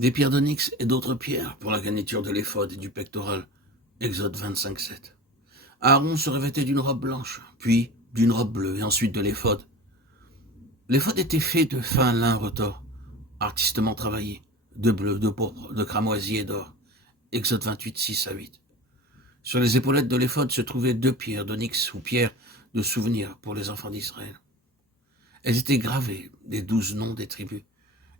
Des pierres d'onyx et d'autres pierres pour la garniture de l'éphod et du pectoral. Exode 25, 7. Aaron se revêtait d'une robe blanche, puis d'une robe bleue et ensuite de l'éphod. L'éphod était fait de fin lin retors, artistement travaillé, de bleu, de pourpre, de cramoisi et d'or. Exode 28, 6 à 8. Sur les épaulettes de l'éphod se trouvaient 2 pierres d'onyx ou pierres de souvenir pour les enfants d'Israël. Elles étaient gravées des 12 noms des tribus.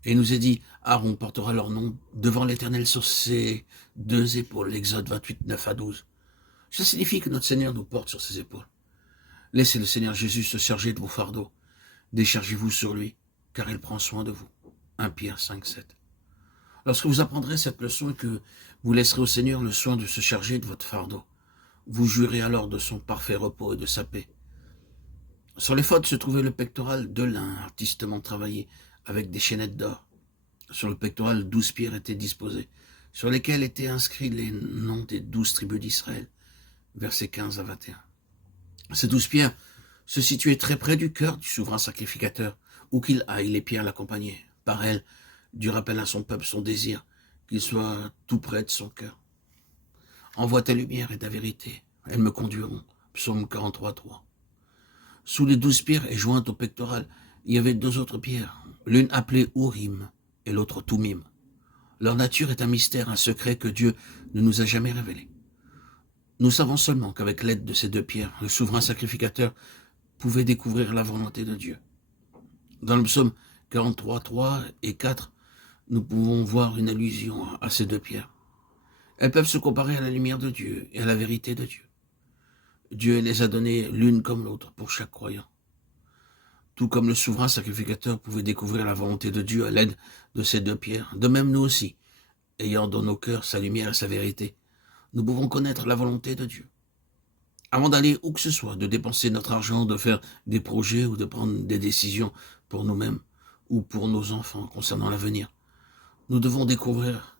Et il nous est dit, Aaron portera leur nom devant l'Éternel sur ses 2 épaules. Exode 28, 9 à 12. Ça signifie que notre Seigneur nous porte sur ses épaules. Laissez le Seigneur Jésus se charger de vos fardeaux. Déchargez-vous sur lui, car il prend soin de vous. 1 Pierre 5, 7. Lorsque vous apprendrez cette leçon et que vous laisserez au Seigneur le soin de se charger de votre fardeau, vous jouirez alors de son parfait repos et de sa paix. Sur l'éphod se trouvait le pectoral de lin artistement travaillé, avec des chaînettes d'or. Sur le pectoral, 12 pierres étaient disposées, sur lesquelles étaient inscrits les noms des 12 tribus d'Israël. Versets 15 à 21. Ces 12 pierres se situaient très près du cœur du souverain sacrificateur, où qu'il aille, les pierres l'accompagnaient. Par elles, Dieu rappelle à son peuple son désir, qu'il soit tout près de son cœur. Envoie ta lumière et ta vérité, elles me conduiront. Psaume 43, 3. Sous les 12 pierres et jointes au pectoral, il y avait 2 autres pierres, l'une appelée Urim et l'autre Tumim. Leur nature est un mystère, un secret que Dieu ne nous a jamais révélé. Nous savons seulement qu'avec l'aide de ces 2 pierres, le souverain sacrificateur pouvait découvrir la volonté de Dieu. Dans le psaume 43, 3 et 4, nous pouvons voir une allusion à ces 2 pierres. Elles peuvent se comparer à la lumière de Dieu et à la vérité de Dieu. Dieu les a données l'une comme l'autre pour chaque croyant. Tout comme le souverain sacrificateur pouvait découvrir la volonté de Dieu à l'aide de ces 2 pierres, de même nous aussi, ayant dans nos cœurs sa lumière et sa vérité, nous pouvons connaître la volonté de Dieu. Avant d'aller où que ce soit, de dépenser notre argent, de faire des projets ou de prendre des décisions pour nous-mêmes ou pour nos enfants concernant l'avenir, nous devons découvrir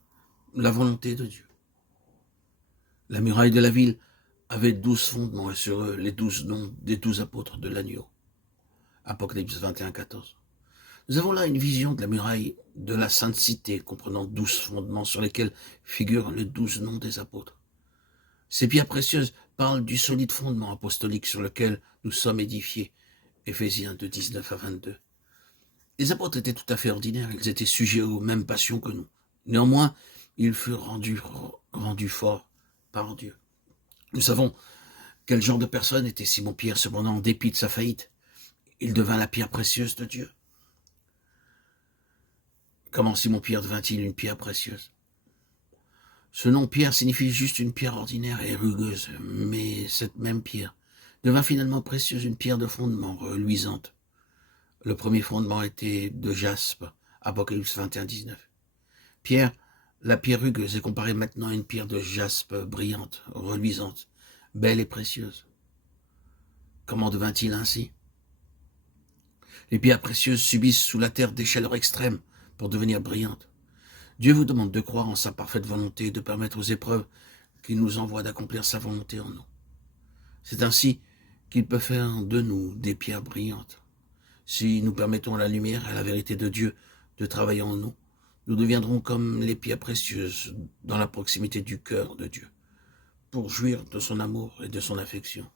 la volonté de Dieu. La muraille de la ville avait 12 fondements et sur eux les 12 noms des 12 apôtres de l'agneau. Apocalypse 21, 14. Nous avons là une vision de la muraille de la Sainte Cité, comprenant 12 fondements sur lesquels figurent les 12 noms des apôtres. Ces pierres précieuses parlent du solide fondement apostolique sur lequel nous sommes édifiés. Éphésiens 2, 19 à 22. Les apôtres étaient tout à fait ordinaires, ils étaient sujets aux mêmes passions que nous. Néanmoins, ils furent rendus forts par Dieu. Nous savons quel genre de personne était Simon-Pierre, cependant, en dépit de sa faillite. Il devint la pierre précieuse de Dieu. Comment Simon-Pierre devint-il une pierre précieuse? Ce nom Pierre signifie juste une pierre ordinaire et rugueuse, mais cette même pierre devint finalement précieuse, une pierre de fondement reluisante. Le premier fondement était de jaspe, Apocalypse 21, 19. Pierre, la pierre rugueuse, est comparée maintenant à une pierre de jaspe brillante, reluisante, belle et précieuse. Comment devint-il ainsi? Les pierres précieuses subissent sous la terre des chaleurs extrêmes pour devenir brillantes. Dieu vous demande de croire en sa parfaite volonté et de permettre aux épreuves qu'il nous envoie d'accomplir sa volonté en nous. C'est ainsi qu'il peut faire de nous des pierres brillantes. Si nous permettons à la lumière et à la vérité de Dieu de travailler en nous, nous deviendrons comme les pierres précieuses dans la proximité du cœur de Dieu, pour jouir de son amour et de son affection.